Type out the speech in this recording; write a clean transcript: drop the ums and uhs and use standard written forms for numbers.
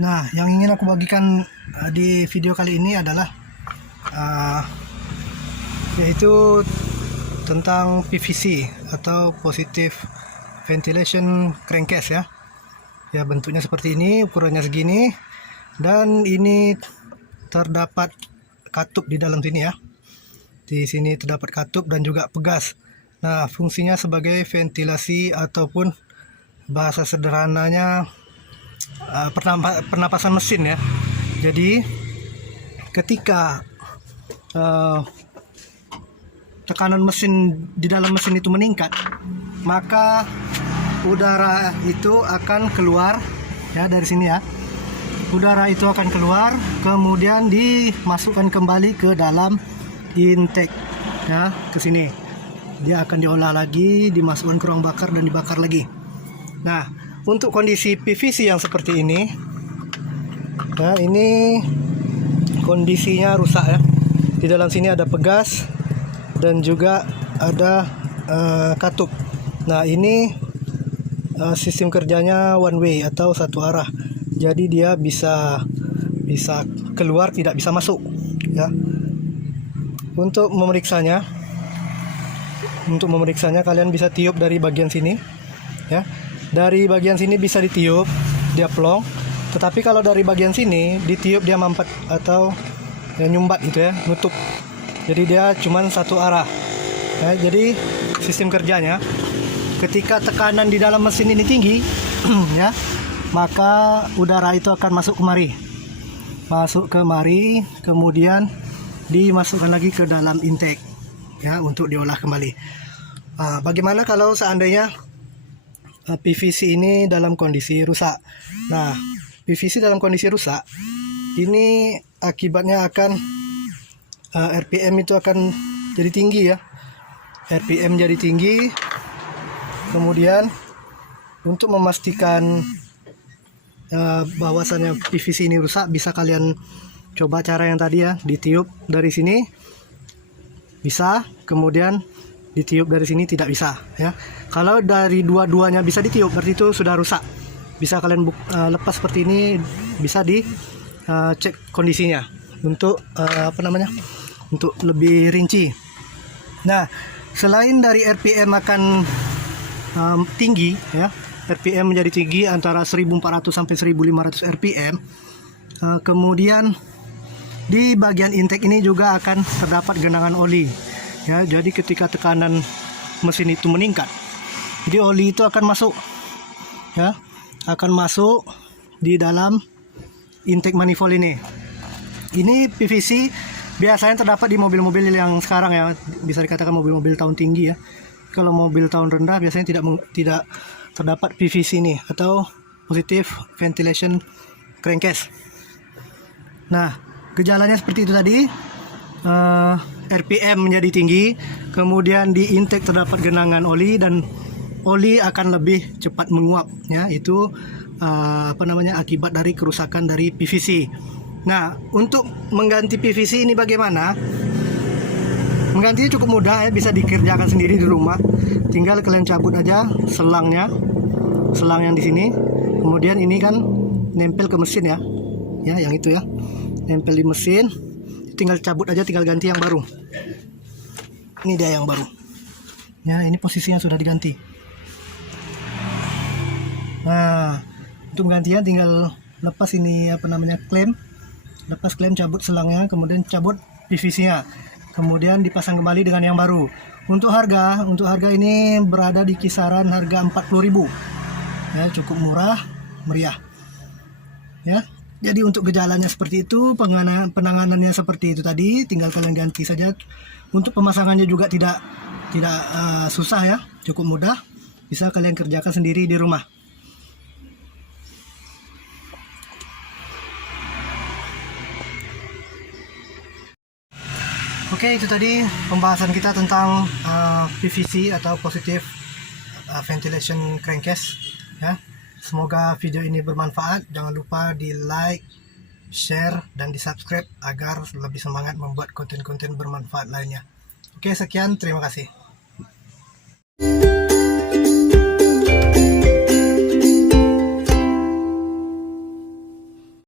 Nah, yang ingin aku bagikan di video kali ini adalah yaitu tentang PVC atau Positive Ventilation Crankcase ya. Ya, bentuknya seperti ini, ukurannya segini, dan ini terdapat katup di dalam sini ya. Di sini terdapat katup dan juga pegas. Nah, fungsinya sebagai ventilasi ataupun bahasa sederhananya pernapasan mesin ya. Jadi ketika tekanan mesin di dalam mesin itu meningkat, maka udara itu akan keluar ya dari sini ya. Udara itu akan keluar, kemudian dimasukkan kembali ke dalam intake ya, ke sini. Dia akan diolah lagi, dimasukkan ke ruang bakar dan dibakar lagi. Nah, untuk kondisi PVC yang seperti ini, nah ini kondisinya rusak ya. Di dalam sini ada pegas dan juga ada katup. Nah, ini sistem kerjanya one way atau satu arah. Jadi dia bisa keluar, tidak bisa masuk ya. Untuk memeriksanya kalian bisa tiup dari bagian sini ya. Dari bagian sini bisa ditiup, dia plong. Tetapi kalau dari bagian sini ditiup, dia mampet atau ya, nyumbat gitu ya, nutup. Jadi dia cuman satu arah ya. Jadi sistem kerjanya, ketika tekanan di dalam mesin ini tinggi ya, maka udara itu akan masuk kemari, kemudian dimasukkan lagi ke dalam intake ya, untuk diolah kembali. Bagaimana kalau seandainya PVC ini dalam kondisi rusak? Nah, PVC dalam kondisi rusak ini akibatnya akan RPM itu akan jadi tinggi ya. RPM jadi tinggi. Kemudian untuk memastikan bahwasannya PVC ini rusak, bisa kalian coba cara yang tadi ya, ditiup dari sini bisa, kemudian ditiup dari sini tidak bisa ya. Kalau dari dua-duanya bisa ditiup, berarti itu sudah rusak. Bisa kalian lepas seperti ini, bisa cek kondisinya untuk untuk lebih rinci. Nah, selain dari RPM akan tinggi ya, RPM menjadi tinggi antara 1400 sampai 1500 RPM. Kemudian di bagian intake ini juga akan terdapat genangan oli ya. Jadi ketika tekanan mesin itu meningkat, jadi oli itu akan masuk ya, akan masuk di dalam intake manifold ini. Ini PVC biasanya terdapat di mobil-mobil yang sekarang ya, bisa dikatakan mobil-mobil tahun tinggi ya. Kalau mobil tahun rendah biasanya tidak terdapat PVC ini atau Positive Ventilation Crankcase. Nah, gejalanya seperti itu tadi. RPM menjadi tinggi, kemudian di intake terdapat genangan oli dan oli akan lebih cepat menguap ya. Itu akibat dari kerusakan dari PVC. Nah, untuk mengganti PVC ini bagaimana? Menggantinya cukup mudah ya, bisa dikerjakan sendiri di rumah. Tinggal kalian cabut aja selang yang di sini. Kemudian ini kan nempel ke mesin ya. Ya, yang itu ya. Nempel di mesin. Tinggal cabut aja, tinggal ganti yang baru. Ini dia yang baru. Ya, ini posisinya sudah diganti. Nah, untuk gantian tinggal lepas ini klem. Lepas klem, cabut selangnya, kemudian cabut PVC-nya. Kemudian dipasang kembali dengan yang baru. Untuk harga ini berada di kisaran harga 40.000. Ya, cukup murah, meriah. Ya. Jadi untuk gejalanya seperti itu, penanganannya seperti itu tadi, tinggal kalian ganti saja. Untuk pemasangannya juga tidak susah ya, cukup mudah. Bisa kalian kerjakan sendiri di rumah. Oke, itu tadi pembahasan kita tentang PVC atau Positive Ventilation Crankcase ya. Semoga video ini bermanfaat. Jangan lupa di like, share, dan di subscribe agar lebih semangat membuat konten-konten bermanfaat lainnya. Oke, sekian, terima kasih.